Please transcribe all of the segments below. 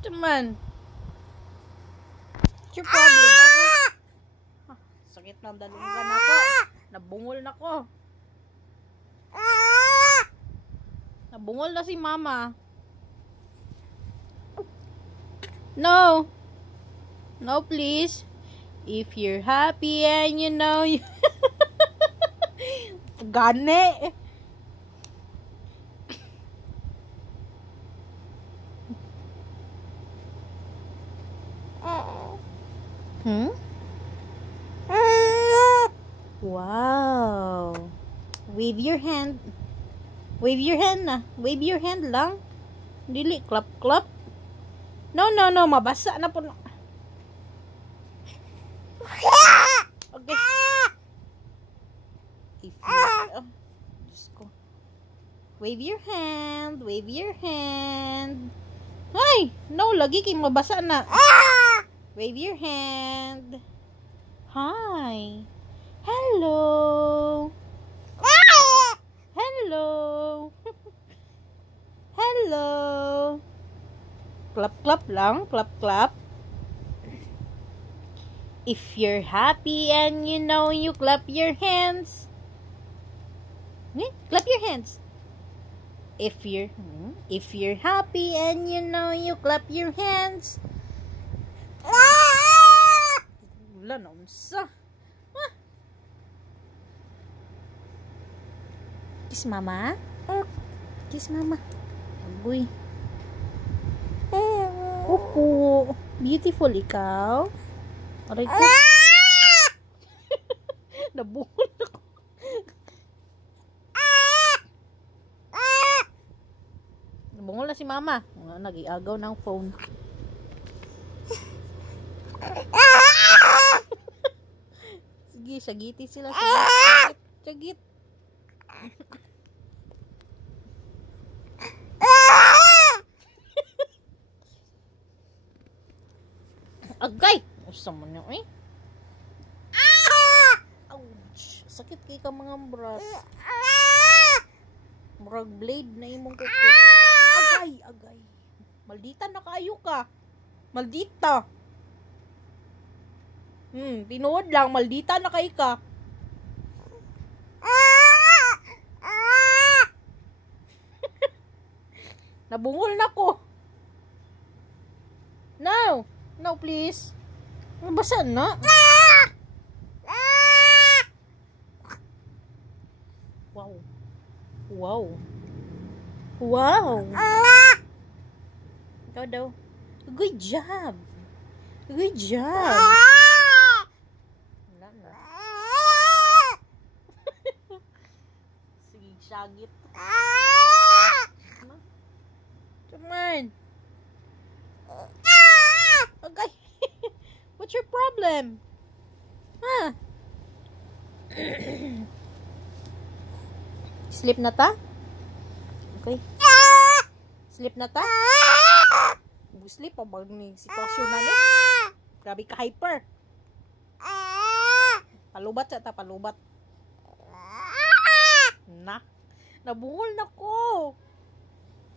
Cuman. What's your problem? Sakit ng dalunggan ako. Nabungol na ko. Nabungol na si mama. No. No, please. If you're happy and you know you... Gane. Hmm? Wow. Wave your hand. Wave your hand na. Wave your hand lang. Dili, clap, clap. No, no, no. Mabasa na po. Okay. If you... Diyos ko. Wave your hand. Wave your hand. Ay! No, lagi kay mabasa na. Wave your hand. Hi. Hello. Hello. Hello. Clap, clap lang. Clap, clap. If you're happy and you know you clap your hands. Clap your hands. If you're happy and you know you clap your hands. Wala na unsa. Kiss mama. Kiss mama. Agoy. Opo. Beautiful ikaw. Aray ko. Nabungol ako. Nabungol na si mama. Nag-iagaw ng phone. Sige, sagiti sila. Sagit. Agay! Usa mo niyo eh. Ouch! Sakit kay ka mga bras. Murag blade na imong kuko. Agay! Agay! Maldita na kaayo ka. Maldita! Tinuod lang. Maldita na kay ka. Nabungol na ko. No! No, please. Mabasa na. Wow. Wow. Wow. Ikaw daw. Good job. Good job. Wala na. Sige, sagit. Come on. Okay. What's your problem? Huh? Sleep na ta? Okay. Sleep na ta? Sleep pa bang ni sitwasyon na ni? Grabe ka hyper. Palubat sa ta, palubat. Na. Nabungol na ko.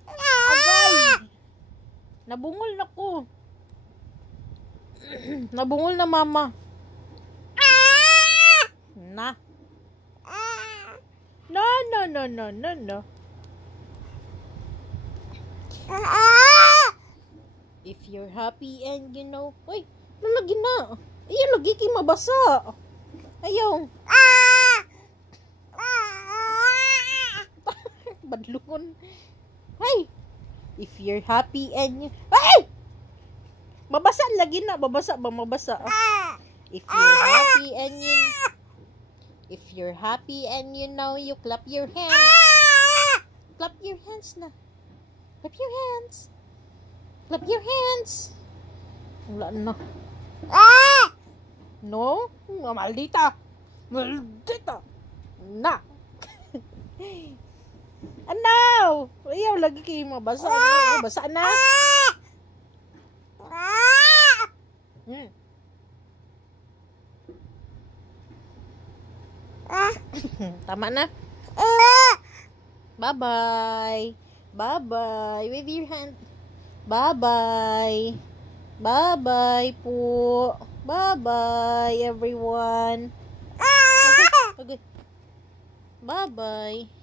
Agay. Nabungol na ko. Nabungol na mama. Na. No, no, no, no, no, no. If you're happy and you know, uy, lalagi na. Ayaw, lagi kayo mabasa. Ayaw. Badlungon. Hey, if you're happy and you, ay! Mabasa lagi na, mabasa ba mabasa? If you're happy and you know you clap your hands. Clap your hands na. Clap your hands. Clap your hands. Wala na. No? Maldita. Maldita. Na. Ano? Ayaw, lagi kayo mabasa. Basa na. Tama na. Bye-bye. Bye-bye. Wave your hand. Bye-bye. Bye-bye po. Bye-bye, everyone. Okay. Bye-bye.